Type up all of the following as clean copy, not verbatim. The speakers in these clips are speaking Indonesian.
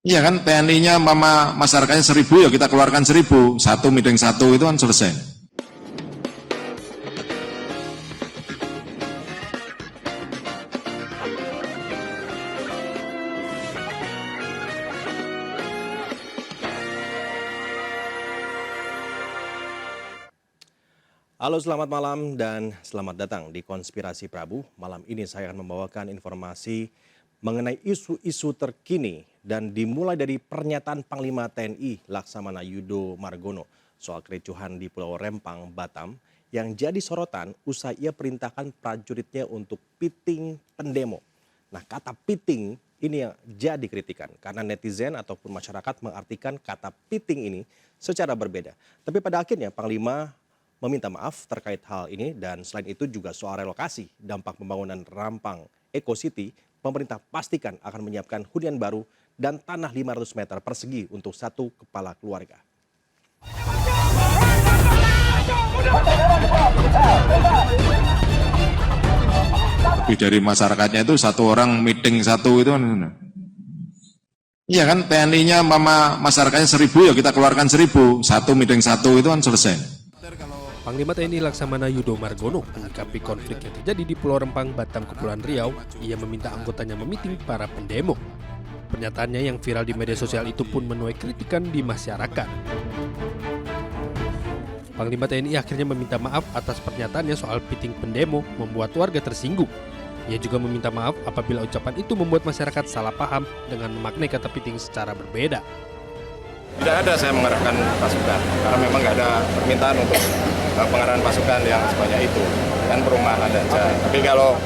Iya kan TNI-nya mama masyarakatnya 1.000 ya kita keluarkan 1.000, satu meeting satu itu kan selesai. Halo, selamat malam dan selamat datang di Konspirasi Prabu. Malam ini saya akan membawakan informasi mengenai isu-isu terkini dan dimulai dari pernyataan Panglima TNI Laksamana Yudo Margono soal kericuhan di Pulau Rempang, Batam yang jadi sorotan usai ia perintahkan prajuritnya untuk piting pendemo. Nah, kata piting ini yang jadi kritikan karena netizen ataupun masyarakat mengartikan kata piting ini secara berbeda. Tapi pada akhirnya Panglima meminta maaf terkait hal ini dan selain itu juga soal relokasi dampak pembangunan Rampang Eco City, pemerintah pastikan akan menyiapkan hunian baru dan tanah 500 meter persegi untuk satu kepala keluarga. Lebih dari masyarakatnya itu satu orang meeting satu itu kan. Iya kan TNI-nya mama masyarakatnya 1.000 ya kita keluarkan 1.000, satu meeting satu itu kan selesai. Panglima TNI Laksamana Yudo Margono menyikapi konflik yang terjadi di Pulau Rempang, Batam, Kepulauan Riau. Ia meminta anggotanya memiting para pendemo. Pernyataannya yang viral di media sosial itu pun menuai kritikan di masyarakat. Panglima TNI akhirnya meminta maaf atas pernyataannya soal piting pendemo membuat warga tersinggung. Ia juga meminta maaf apabila ucapan itu membuat masyarakat salah paham dengan memaknai kata piting secara berbeda. Tidak ada saya mengerahkan pasukan, karena memang nggak ada permintaan untuk pengarahan pasukan yang sebanyak itu, kan perumahan saja. Tapi kalau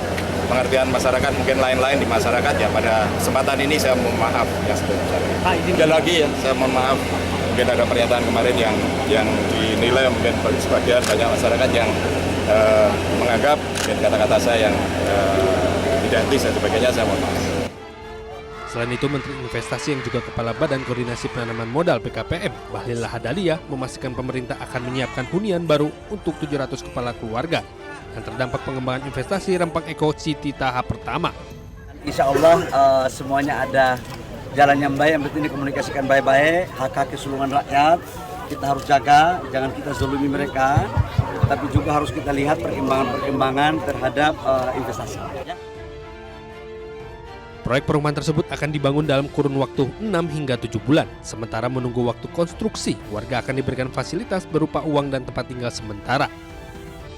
pengertian masyarakat mungkin lain-lain di masyarakat ya pada kesempatan ini saya mohon maaf yang sebelumnya. Sekali lagi ya saya mohon maaf, mungkin ada pernyataan kemarin yang dinilai mungkin sebagian banyak masyarakat yang menganggap mungkin kata-kata saya yang tidak etis dan sebagainya, saya mohon maaf. Selain itu, Menteri Investasi yang juga Kepala Badan Koordinasi Penanaman Modal BKPM, Bahlil Lahadalia, memastikan pemerintah akan menyiapkan hunian baru untuk 700 kepala keluarga yang terdampak pengembangan investasi Rempang Eco City tahap pertama. Insya Allah semuanya ada jalan yang baik, yang penting dikomunikasikan baik-baik, hak-hak keseluruhan rakyat kita harus jaga, jangan kita zalimi mereka, tapi juga harus kita lihat perkembangan terhadap investasi. Ya. Proyek perumahan tersebut akan dibangun dalam kurun waktu 6 hingga 7 bulan. Sementara menunggu waktu konstruksi, warga akan diberikan fasilitas berupa uang dan tempat tinggal sementara.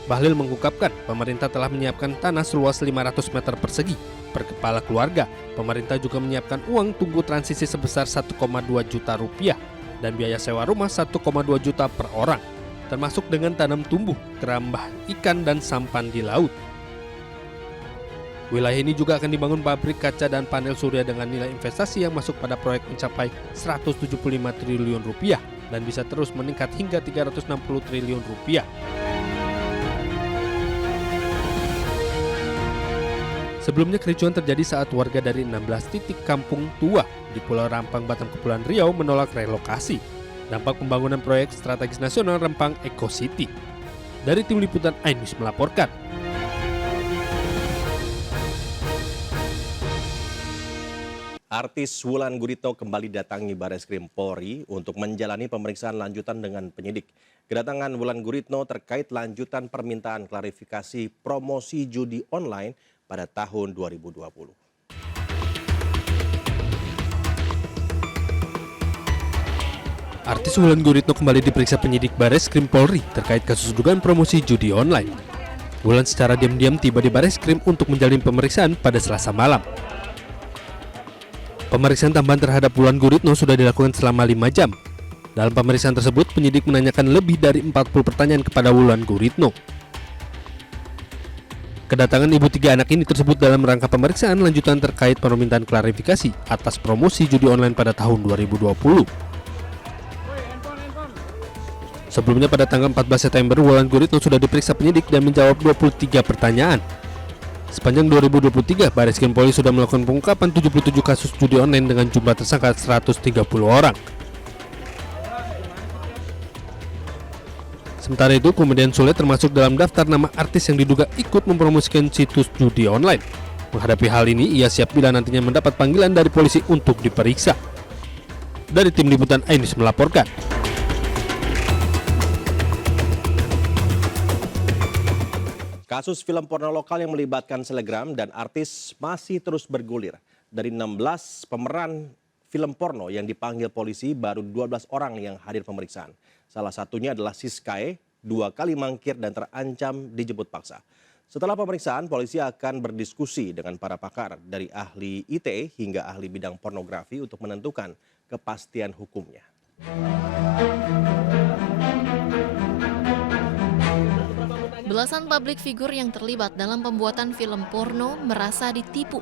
Bahlil mengungkapkan, pemerintah telah menyiapkan tanah seluas 500 meter persegi per kepala keluarga. Pemerintah juga menyiapkan uang tunggu transisi sebesar 1,2 juta rupiah dan biaya sewa rumah 1,2 juta per orang, termasuk dengan tanam tumbuh, kerambah ikan dan sampan di laut. Wilayah ini juga akan dibangun pabrik kaca dan panel surya dengan nilai investasi yang masuk pada proyek mencapai 175 triliun rupiah dan bisa terus meningkat hingga 360 triliun rupiah. Sebelumnya kericuan terjadi saat warga dari 16 titik kampung tua di Pulau Rempang, Batam, Kepulauan Riau menolak relokasi. Dampak pembangunan proyek strategis nasional Rempang Eco City. Dari tim liputan iNews melaporkan. Artis Wulan Guritno kembali datangi Bareskrim Polri untuk menjalani pemeriksaan lanjutan dengan penyidik. Kedatangan Wulan Guritno terkait lanjutan permintaan klarifikasi promosi judi online pada tahun 2020. Artis Wulan Guritno kembali diperiksa penyidik Bareskrim Polri terkait kasus dugaan promosi judi online. Wulan secara diam-diam tiba di Bareskrim untuk menjalani pemeriksaan pada Selasa malam. Pemeriksaan tambahan terhadap Wulan Guritno sudah dilakukan selama 5 jam. Dalam pemeriksaan tersebut, penyidik menanyakan lebih dari 40 pertanyaan kepada Wulan Guritno. Kedatangan ibu 3 anak ini tersebut dalam rangka pemeriksaan lanjutan terkait permintaan klarifikasi atas promosi judi online pada tahun 2020. Sebelumnya pada tanggal 14 September, Wulan Guritno sudah diperiksa penyidik dan menjawab 23 pertanyaan. Sepanjang 2023, Bareskrim Polri sudah melakukan pengungkapan 77 kasus judi online dengan jumlah tersangka 130 orang. Sementara itu, komedian Sule termasuk dalam daftar nama artis yang diduga ikut mempromosikan situs judi online. Menghadapi hal ini, ia siap bila nantinya mendapat panggilan dari polisi untuk diperiksa. Dari Tim Liputan Ainus melaporkan. Kasus film porno lokal yang melibatkan selebgram dan artis masih terus bergulir. Dari 16 pemeran film porno yang dipanggil polisi, baru 12 orang yang hadir pemeriksaan. Salah satunya adalah Siskae, 2 kali mangkir dan terancam dijemput paksa. Setelah pemeriksaan, polisi akan berdiskusi dengan para pakar dari ahli IT hingga ahli bidang pornografi untuk menentukan kepastian hukumnya. Belasan publik figur yang terlibat dalam pembuatan film porno merasa ditipu.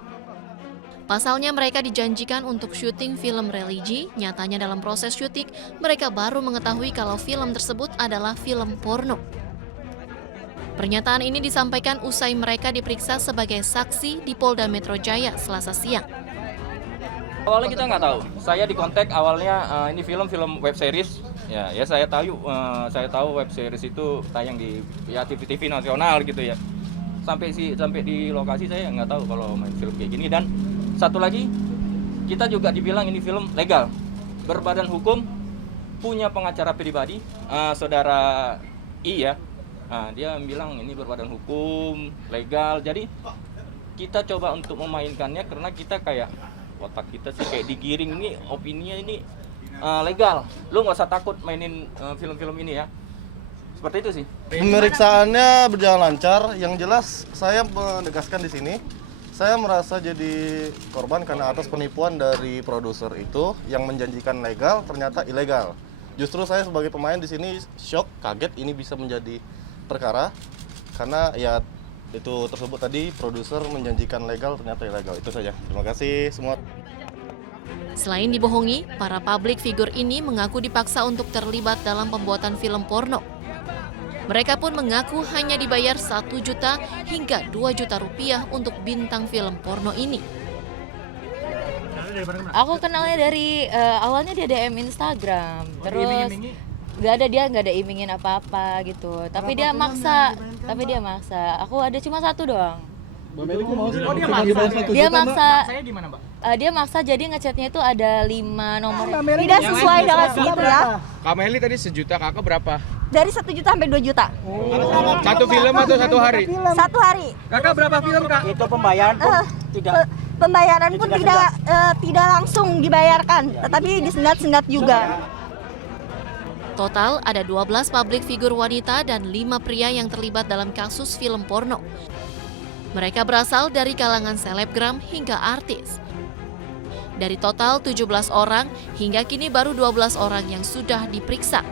Pasalnya mereka dijanjikan untuk syuting film religi, nyatanya dalam proses syuting mereka baru mengetahui kalau film tersebut adalah film porno. Pernyataan ini disampaikan usai mereka diperiksa sebagai saksi di Polda Metro Jaya Selasa siang. Awalnya kita nggak tahu. Saya dikontak awalnya ini film web series. Ya saya tahu web series itu tayang di TV nasional gitu ya. Sampai di lokasi saya nggak tahu kalau main film kayak gini. Dan satu lagi, kita juga dibilang ini film legal, berbadan hukum, punya pengacara pribadi, saudara I ya. Dia bilang ini berbadan hukum, legal. Jadi kita coba untuk memainkannya karena kita kayak otak kita sih kayak digiring, ini opininya ini legal. Lu nggak usah takut mainin film-film ini ya. Seperti itu sih. Pemeriksaannya berjalan lancar. Yang jelas saya menegaskan di sini, saya merasa jadi korban karena atas penipuan dari produser itu yang menjanjikan legal ternyata ilegal. Justru saya sebagai pemain di sini shock, kaget ini bisa menjadi perkara karena ya itu tersebut tadi produser menjanjikan legal ternyata ilegal. Itu saja. Terima kasih semua. Selain dibohongi, para publik figur ini mengaku dipaksa untuk terlibat dalam pembuatan film porno. Mereka pun mengaku hanya dibayar 1 juta hingga 2 juta rupiah untuk bintang film porno ini. Aku kenalnya dari awalnya dia DM Instagram, terus nggak ada imingin apa-apa gitu. Tapi dia maksa. Aku ada cuma 1 doang. Dia maksa. Saya gimana, Mbak? Dia maksa, jadi ngechatnya itu ada 5 nomor. Tidak sesuai dengan skrip ya. Kak Meli tadi 1 juta, kakak berapa? Dari 1 juta sampai 2 juta. Satu film atau 1 hari? 1 hari. Kakak berapa film, Kak? Itu pembayaran pun tidak. Pembayaran pun tidak langsung dibayarkan, tetapi disendat-sendat juga. Total ada 12 publik figur wanita dan 5 pria yang terlibat dalam kasus film porno. Mereka berasal dari kalangan selebgram hingga artis. Dari total 17 orang, hingga kini baru 12 orang yang sudah diperiksa.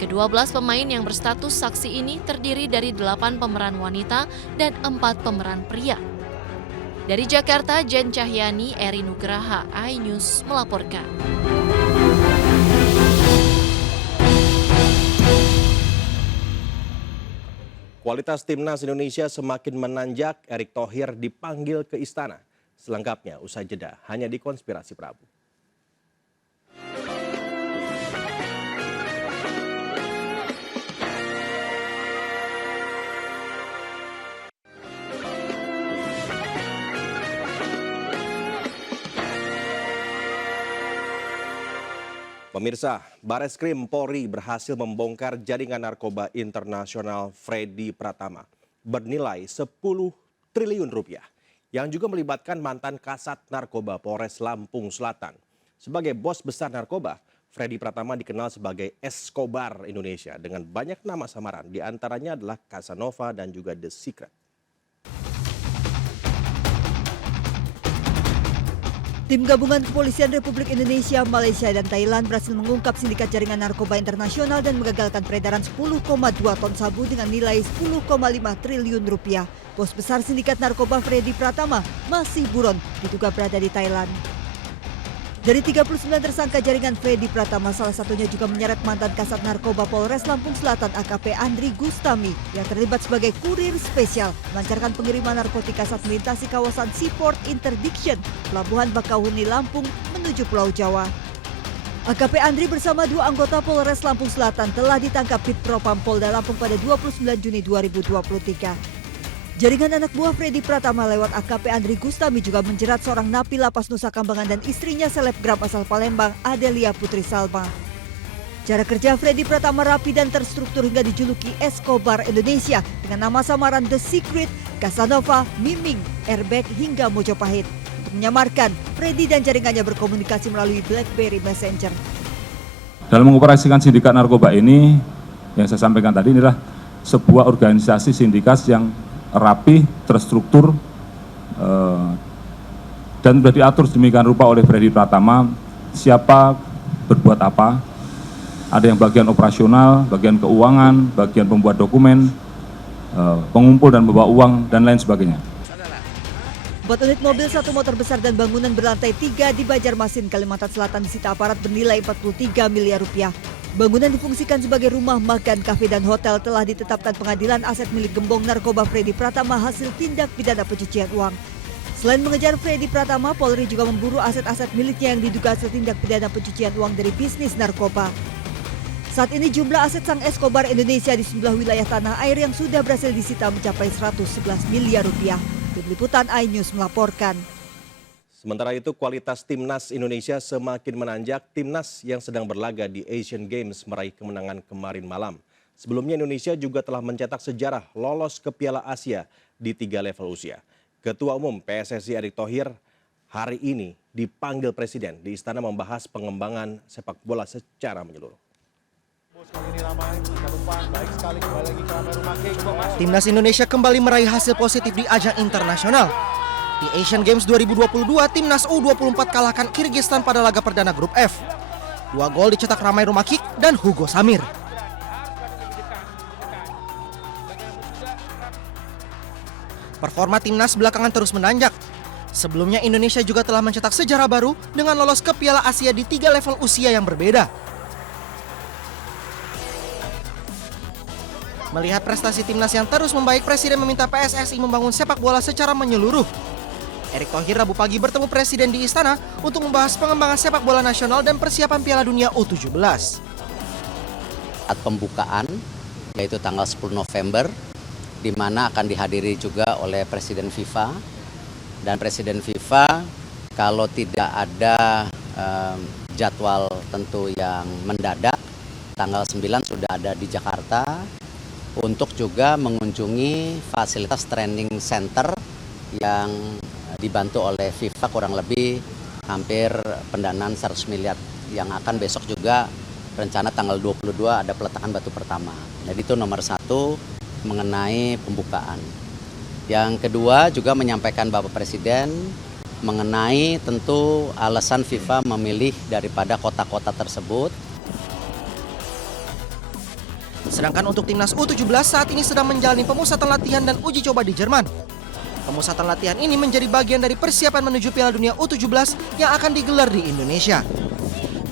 Ke-12 pemain yang berstatus saksi ini terdiri dari 8 pemeran wanita dan 4 pemeran pria. Dari Jakarta, Jen Cahyani, Eri Nugraha, iNews melaporkan. Kualitas timnas Indonesia semakin menanjak, Erick Thohir dipanggil ke istana. Selengkapnya usai jeda, hanya di Konspirasi Prabu. Pemirsa, Bareskrim Polri berhasil membongkar jaringan narkoba internasional Freddy Pratama bernilai 10 triliun rupiah yang juga melibatkan mantan Kasat Narkoba Polres Lampung Selatan. Sebagai bos besar narkoba, Freddy Pratama dikenal sebagai Escobar Indonesia dengan banyak nama samaran, diantaranya adalah Casanova dan juga The Secret. Tim gabungan Kepolisian Republik Indonesia, Malaysia, dan Thailand berhasil mengungkap sindikat jaringan narkoba internasional dan mengagalkan peredaran 10,2 ton sabu dengan nilai 10,5 triliun rupiah. Bos besar sindikat narkoba Freddy Pratama masih buron, diduga berada di Thailand. Dari 39 tersangka jaringan Freddy Pratama, salah satunya juga menyeret mantan Kasat Narkoba Polres Lampung Selatan AKP Andri Gustami yang terlibat sebagai kurir spesial melancarkan pengiriman narkotika saat melintasi kawasan Seaport Interdiction, Pelabuhan Bakauheni, Lampung menuju Pulau Jawa. AKP Andri bersama 2 anggota Polres Lampung Selatan telah ditangkap di Propam Polda Lampung pada 29 Juni 2023. Jaringan anak buah Freddy Pratama lewat AKP Andri Gustami juga menjerat seorang napi lapas Nusa Kambangan dan istrinya selebgram asal Palembang, Adelia Putri Salma. Cara kerja Freddy Pratama rapi dan terstruktur hingga dijuluki Escobar Indonesia dengan nama samaran The Secret, Casanova, Miming, Airbag hingga Mojopahit. Untuk menyamarkan, Freddy dan jaringannya berkomunikasi melalui BlackBerry Messenger. Dalam mengoperasikan sindikat narkoba ini, yang saya sampaikan tadi inilah sebuah organisasi sindikat yang rapi, terstruktur, dan sudah diatur sedemikian rupa oleh Freddy Pratama, siapa berbuat apa, ada yang bagian operasional, bagian keuangan, bagian pembuat dokumen, pengumpul dan membawa uang, dan lain sebagainya. 4 unit mobil, 1 motor besar dan bangunan berlantai 3 di Banjarmasin, Kalimantan Selatan disita aparat bernilai 43 miliar rupiah. Bangunan difungsikan sebagai rumah makan, kafe, dan hotel telah ditetapkan pengadilan aset milik gembong narkoba Freddy Pratama hasil tindak pidana pencucian uang. Selain mengejar Freddy Pratama, Polri juga memburu aset-aset miliknya yang diduga hasil tindak pidana pencucian uang dari bisnis narkoba. Saat ini jumlah aset sang Escobar Indonesia di sejumlah wilayah tanah air yang sudah berhasil disita mencapai 111 miliar rupiah. Tim Liputan iNews melaporkan. Sementara itu, kualitas timnas Indonesia semakin menanjak. Timnas yang sedang berlaga di Asian Games meraih kemenangan kemarin malam. Sebelumnya Indonesia juga telah mencetak sejarah lolos ke Piala Asia di 3 level usia. Ketua Umum PSSI Erick Thohir hari ini dipanggil Presiden di Istana membahas pengembangan sepak bola secara menyeluruh. Timnas Indonesia kembali meraih hasil positif di ajang internasional. Di Asian Games 2022, Timnas U24 kalahkan Kirgistan pada laga perdana grup F. 2 gol dicetak Ramai Rumakik dan Hugo Samir. Performa Timnas belakangan terus menanjak. Sebelumnya Indonesia juga telah mencetak sejarah baru dengan lolos ke Piala Asia di 3 level usia yang berbeda. Melihat prestasi Timnas yang terus membaik, Presiden meminta PSSI membangun sepak bola secara menyeluruh. Erick Thohir Rabu pagi bertemu Presiden di Istana untuk membahas pengembangan sepak bola nasional dan persiapan Piala Dunia U17. Saat pembukaan, yaitu tanggal 10 November, di mana akan dihadiri juga oleh Presiden FIFA. Dan Presiden FIFA, kalau tidak ada jadwal tentu yang mendadak, tanggal 9 sudah ada di Jakarta, untuk juga mengunjungi fasilitas training center yang dibantu oleh FIFA kurang lebih hampir pendanaan 100 miliar yang akan besok juga rencana tanggal 22 ada peletakan batu pertama. Jadi itu nomor 1 mengenai pembukaan. Yang kedua juga menyampaikan Bapak Presiden mengenai tentu alasan FIFA memilih daripada kota-kota tersebut. Sedangkan untuk Timnas U17 saat ini sedang menjalani pemusatan latihan dan uji coba di Jerman. Pemusatan latihan ini menjadi bagian dari persiapan menuju Piala Dunia U17 yang akan digelar di Indonesia.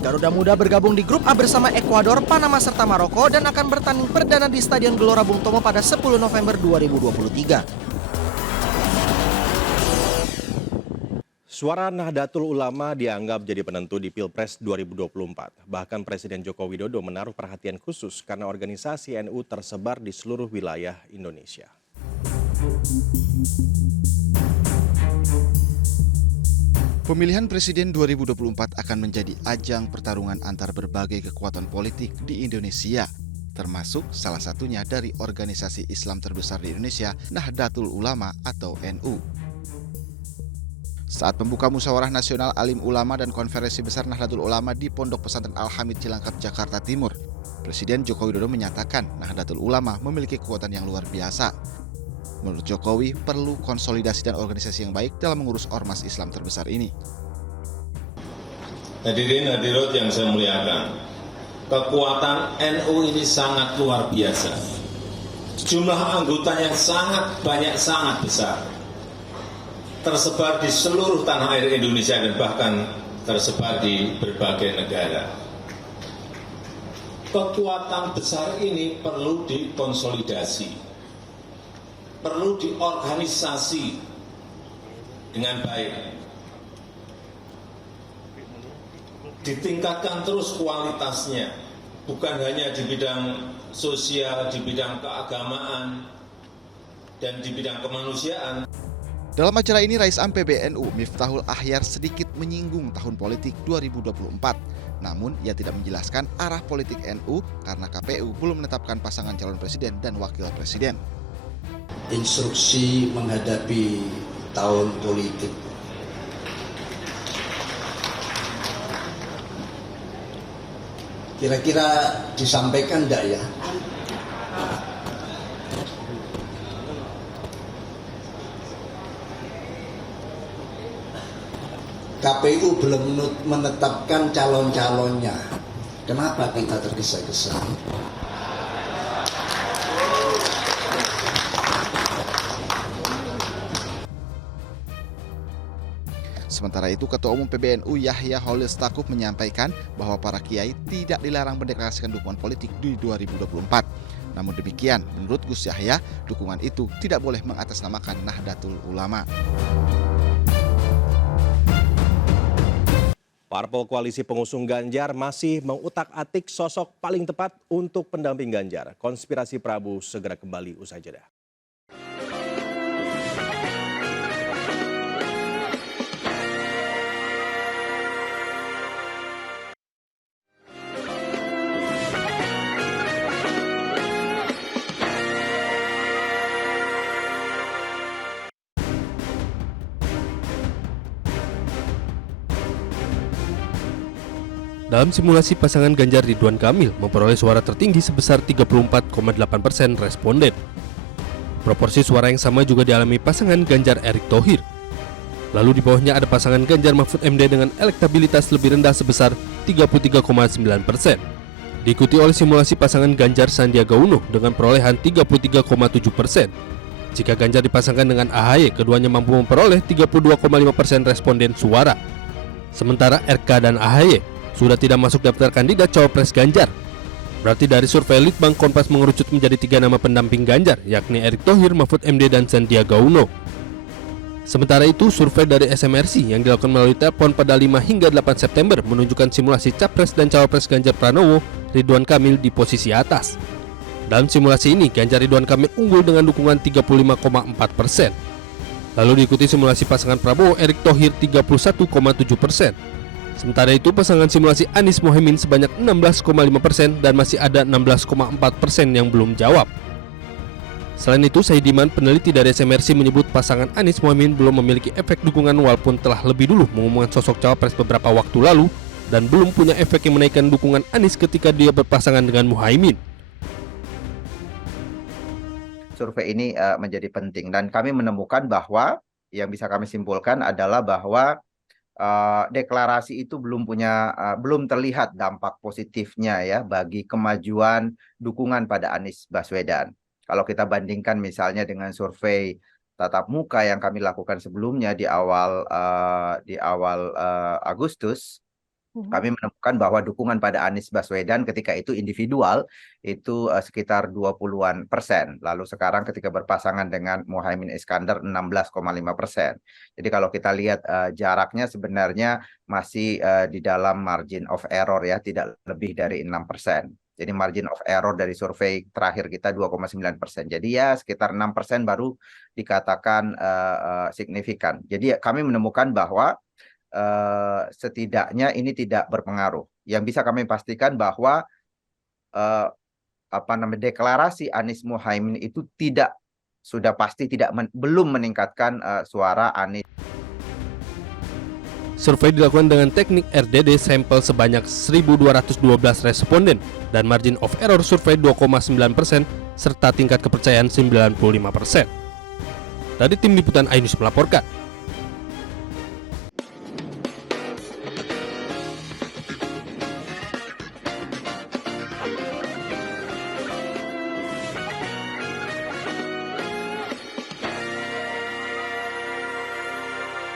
Garuda Muda bergabung di grup A bersama Ekuador, Panama, serta Maroko dan akan bertanding perdana di Stadion Gelora Bung Tomo pada 10 November 2023. Suara Nahdlatul Ulama dianggap jadi penentu di Pilpres 2024. Bahkan Presiden Joko Widodo menaruh perhatian khusus karena organisasi NU tersebar di seluruh wilayah Indonesia. Pemilihan Presiden 2024 akan menjadi ajang pertarungan antar berbagai kekuatan politik di Indonesia, termasuk salah satunya dari organisasi Islam terbesar di Indonesia, Nahdlatul Ulama atau NU. Saat pembuka musyawarah nasional Alim Ulama dan Konferensi Besar Nahdlatul Ulama di Pondok Pesantren Al-Hamid Cilangkap, Jakarta Timur, Presiden Joko Widodo menyatakan Nahdlatul Ulama memiliki kekuatan yang luar biasa. Menurut Jokowi, perlu konsolidasi dan organisasi yang baik dalam mengurus ormas Islam terbesar ini. Hadirin hadirat yang saya muliakan, kekuatan NU ini sangat luar biasa. Jumlah anggotanya sangat banyak, sangat besar. Tersebar di seluruh tanah air Indonesia dan bahkan tersebar di berbagai negara. Kekuatan besar ini perlu dikonsolidasi. Perlu diorganisasi dengan baik. Ditingkatkan terus kualitasnya, bukan hanya di bidang sosial, di bidang keagamaan, dan di bidang kemanusiaan. Dalam acara ini, Rais Am PBNU Miftahul Akhyar sedikit menyinggung tahun politik 2024. Namun, ia tidak menjelaskan arah politik NU karena KPU belum menetapkan pasangan calon presiden dan wakil presiden. Instruksi menghadapi tahun politik. Kira-kira disampaikan enggak ya? KPU belum menetapkan calon-calonnya. Kenapa kita tergesa-gesa? Sementara itu, Ketua Umum PBNU Yahya Holil Stakuf menyampaikan bahwa para kiai tidak dilarang mendeklarasikan dukungan politik di 2024. Namun demikian, menurut Gus Yahya, dukungan itu tidak boleh mengatasnamakan Nahdlatul Ulama. Parpol koalisi pengusung Ganjar masih mengutak-atik sosok paling tepat untuk pendamping Ganjar. Konspirasi Prabu segera kembali usai jeda. Dalam simulasi pasangan Ganjar Ridwan Kamil memperoleh suara tertinggi sebesar 34,8% responden. Proporsi suara yang sama juga dialami pasangan Ganjar Erick Thohir. Lalu di bawahnya ada pasangan Ganjar Mahfud MD dengan elektabilitas lebih rendah sebesar 33,9%. Diikuti oleh simulasi pasangan Ganjar Sandiaga Uno dengan perolehan 33,7%. Jika Ganjar dipasangkan dengan AHY, keduanya mampu memperoleh 32,5% responden suara. Sementara RK dan AHY sudah tidak masuk daftar kandidat cawapres Ganjar. Berarti dari survei Litbang Kompas mengerucut menjadi 3 nama pendamping Ganjar, yakni Erick Thohir, Mahfud MD, dan Sandiaga Uno. Sementara itu, survei dari SMRC yang dilakukan melalui telepon pada 5 hingga 8 September menunjukkan simulasi capres dan cawapres Ganjar Pranowo, Ridwan Kamil di posisi atas. Dalam simulasi ini, Ganjar Ridwan Kamil unggul dengan dukungan 35,4%. Lalu diikuti simulasi pasangan Prabowo Erick Thohir 31,7%. Sementara itu, pasangan simulasi Anies Mohaimin sebanyak 16,5% dan masih ada 16,4% yang belum jawab. Selain itu, Saidiman, peneliti dari SMRC, menyebut pasangan Anies Mohaimin belum memiliki efek dukungan walaupun telah lebih dulu mengumumkan sosok cawapres beberapa waktu lalu dan belum punya efek yang menaikkan dukungan Anies ketika dia berpasangan dengan Mohaimin. Survei ini menjadi penting dan kami menemukan bahwa yang bisa kami simpulkan adalah bahwa deklarasi itu belum terlihat dampak positifnya ya bagi kemajuan dukungan pada Anies Baswedan. Kalau kita bandingkan misalnya dengan survei tatap muka yang kami lakukan sebelumnya di awal Agustus, kami menemukan bahwa dukungan pada Anies Baswedan ketika itu individual itu sekitar 20-an%. Lalu sekarang ketika berpasangan dengan Mohaimin Iskandar 16,5%. Jadi kalau kita lihat jaraknya sebenarnya masih di dalam margin of error ya, tidak lebih dari 6%. Jadi margin of error dari survei terakhir kita 2,9%. Jadi ya sekitar 6% baru dikatakan signifikan. Jadi kami menemukan bahwa setidaknya ini tidak berpengaruh. Yang bisa kami pastikan bahwa deklarasi Anies Mohaimin itu sudah pasti belum meningkatkan suara Anies. Survei dilakukan dengan teknik RDD sampel sebanyak 1.212 responden dan margin of error survei 2,9% serta tingkat kepercayaan 95%. Dari tim liputan iNews melaporkan.